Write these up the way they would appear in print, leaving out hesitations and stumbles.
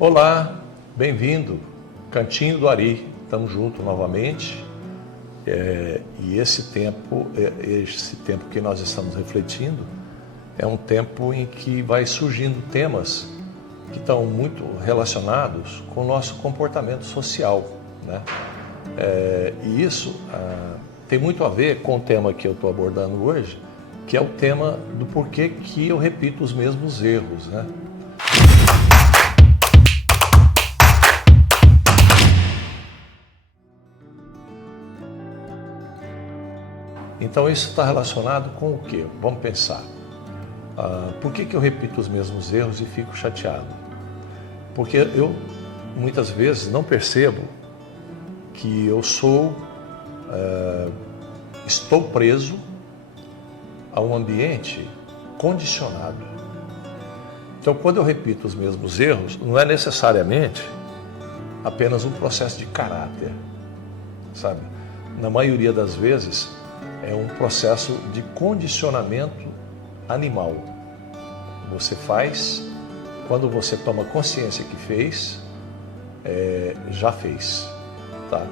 Olá, bem-vindo, Cantinho do Ari, estamos juntos novamente. E esse tempo que nós estamos refletindo é um tempo em que vai surgindo temas que estão muito relacionados com o nosso comportamento social, né? E isso tem muito a ver com o tema que eu estou abordando hoje, que é o tema do porquê que eu repito os mesmos erros, né? Então isso está relacionado com o quê? Vamos pensar. Por que eu repito os mesmos erros e fico chateado? Porque eu muitas vezes não percebo que eu estou preso a um ambiente condicionado. Então, quando eu repito os mesmos erros, não é necessariamente apenas um processo de caráter, sabe? Na maioria das vezes, é um processo de condicionamento animal. Você faz, quando você toma consciência que fez, já fez, tá?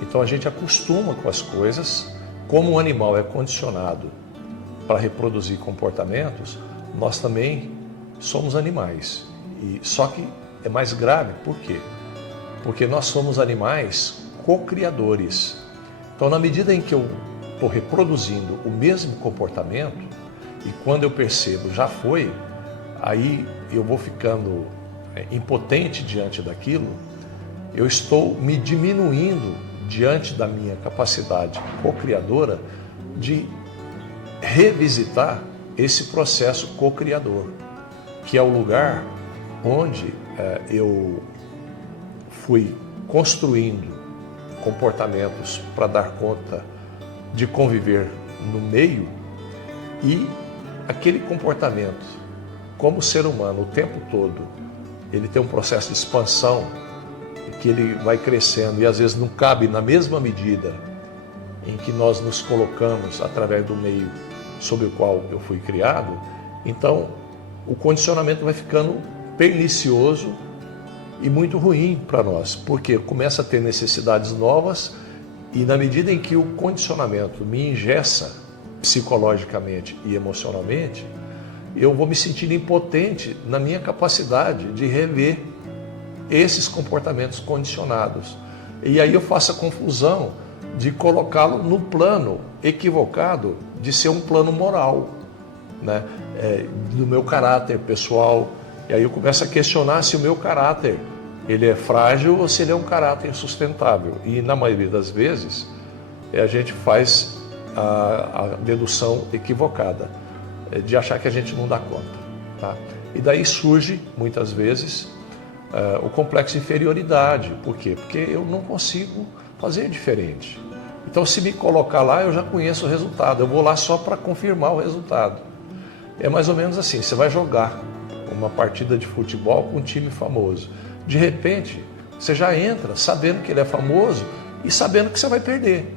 Então a gente acostuma com as coisas, como o animal é condicionado para reproduzir comportamentos, nós também somos animais. Só que é mais grave, por quê? Porque nós somos animais co-criadores. Então, na medida em que eu estou reproduzindo o mesmo comportamento, e quando eu percebo já foi, aí eu vou ficando impotente diante daquilo, eu estou me diminuindo diante da minha capacidade co-criadora de revisitar esse processo co-criador, que é o lugar onde eu fui construindo comportamentos para dar conta de conviver no meio, e aquele comportamento, como ser humano o tempo todo, ele tem um processo de expansão, que ele vai crescendo e às vezes não cabe na mesma medida em que nós nos colocamos através do meio sobre o qual eu fui criado. Então o condicionamento vai ficando pernicioso e muito ruim para nós, porque começa a ter necessidades novas. E na medida em que o condicionamento me engessa psicologicamente e emocionalmente, eu vou me sentindo impotente na minha capacidade de rever esses comportamentos condicionados. E aí eu faço a confusão de colocá-lo no plano equivocado de ser um plano moral, né? Do meu caráter pessoal. E aí eu começo a questionar se o meu caráter ele é frágil ou se ele é um caráter sustentável. E na maioria das vezes a gente faz a dedução equivocada, de achar que a gente não dá conta, tá? E daí surge muitas vezes o complexo de inferioridade. Por quê? Porque eu não consigo fazer diferente. Então, se me colocar lá, eu já conheço o resultado, eu vou lá só para confirmar o resultado. É mais ou menos assim: você vai jogar uma partida de futebol com um time famoso. De repente, você já entra sabendo que ele é famoso e sabendo que você vai perder.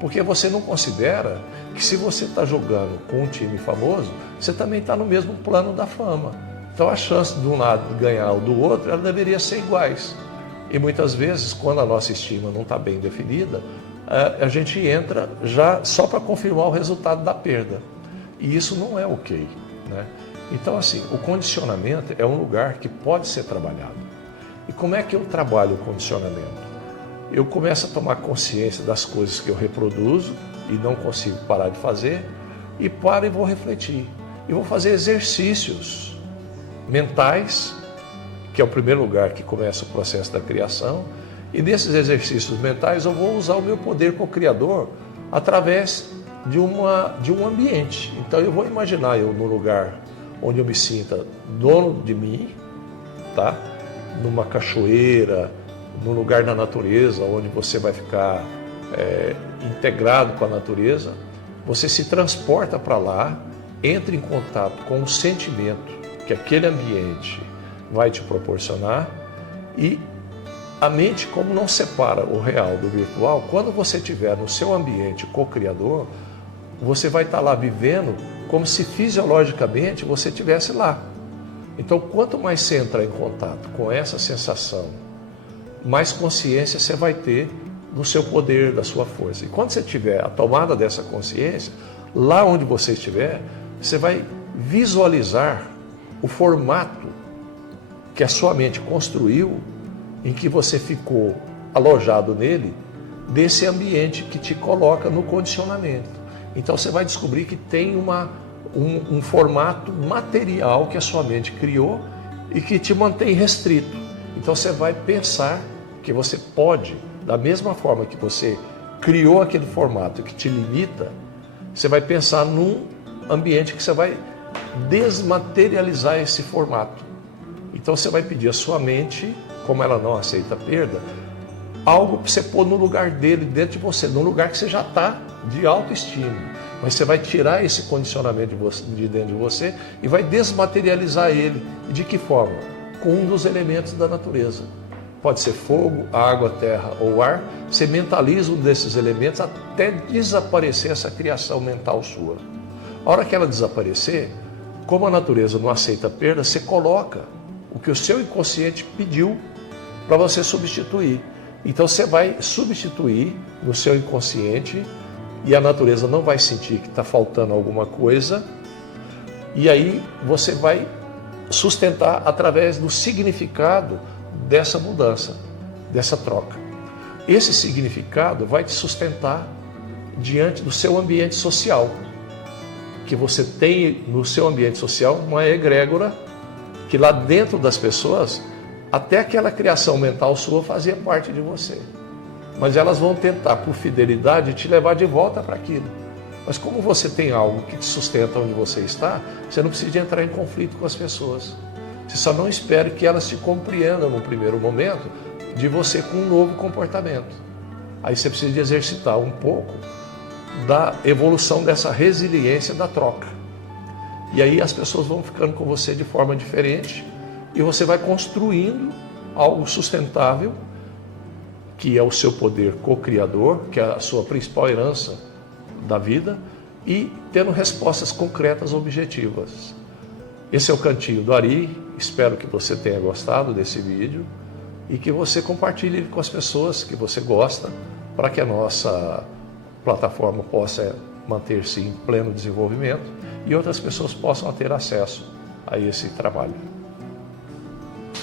Porque você não considera que, se você está jogando com um time famoso, você também está no mesmo plano da fama. Então a chance de um lado ganhar ou do outro, ela deveria ser iguais. E muitas vezes, quando a nossa estima não está bem definida, a gente entra já só para confirmar o resultado da perda. E isso não é ok, né? Então, assim, o condicionamento é um lugar que pode ser trabalhado. E como é que eu trabalho o condicionamento? Eu começo a tomar consciência das coisas que eu reproduzo e não consigo parar de fazer, e paro e vou refletir. E vou fazer exercícios mentais, que é o primeiro lugar que começa o processo da criação. E nesses exercícios mentais eu vou usar o meu poder co-criador através de um ambiente. Então eu vou imaginar eu no lugar onde eu me sinta dono de mim, tá? Numa cachoeira, num lugar na natureza, onde você vai ficar integrado com a natureza. Você se transporta para lá, entra em contato com o sentimento que aquele ambiente vai te proporcionar, e a mente, como não separa o real do virtual, quando você estiver no seu ambiente co-criador, você vai estar lá vivendo como se fisiologicamente você estivesse lá. Então, quanto mais você entrar em contato com essa sensação, mais consciência você vai ter do seu poder, da sua força. E quando você tiver a tomada dessa consciência, lá onde você estiver, você vai visualizar o formato que a sua mente construiu, em que você ficou alojado nele, desse ambiente que te coloca no condicionamento. Então você vai descobrir que tem um formato material que a sua mente criou e que te mantém restrito. Então você vai pensar que você pode, da mesma forma que você criou aquele formato que te limita, você vai pensar num ambiente que você vai desmaterializar esse formato. Então você vai pedir à sua mente, como ela não aceita perda, algo para você pôr no lugar dele, dentro de você, num lugar que você já está de autoestima. Mas você vai tirar esse condicionamento de dentro de você e vai desmaterializar ele. E de que forma? Com um dos elementos da natureza. Pode ser fogo, água, terra ou ar. Você mentaliza um desses elementos até desaparecer essa criação mental sua. A hora que ela desaparecer, como a natureza não aceita perda, você coloca o que o seu inconsciente pediu para você substituir. Então você vai substituir no seu inconsciente e a natureza não vai sentir que está faltando alguma coisa, e aí você vai sustentar através do significado dessa mudança, dessa troca. Esse significado vai te sustentar diante do seu ambiente social, que você tem no seu ambiente social uma egrégora que lá dentro das pessoas, até aquela criação mental sua fazia parte de você. Mas elas vão tentar, por fidelidade, te levar de volta para aquilo. Mas como você tem algo que te sustenta onde você está, você não precisa entrar em conflito com as pessoas. Você só não espere que elas te compreendam no primeiro momento de você com um novo comportamento. Aí você precisa de exercitar um pouco da evolução dessa resiliência da troca. E aí as pessoas vão ficando com você de forma diferente e você vai construindo algo sustentável, que é o seu poder co-criador, que é a sua principal herança da vida, e tendo respostas concretas, objetivas. Esse é o Cantinho do Ari. Espero que você tenha gostado desse vídeo e que você compartilhe com as pessoas que você gosta, para que a nossa plataforma possa manter-se em pleno desenvolvimento e outras pessoas possam ter acesso a esse trabalho.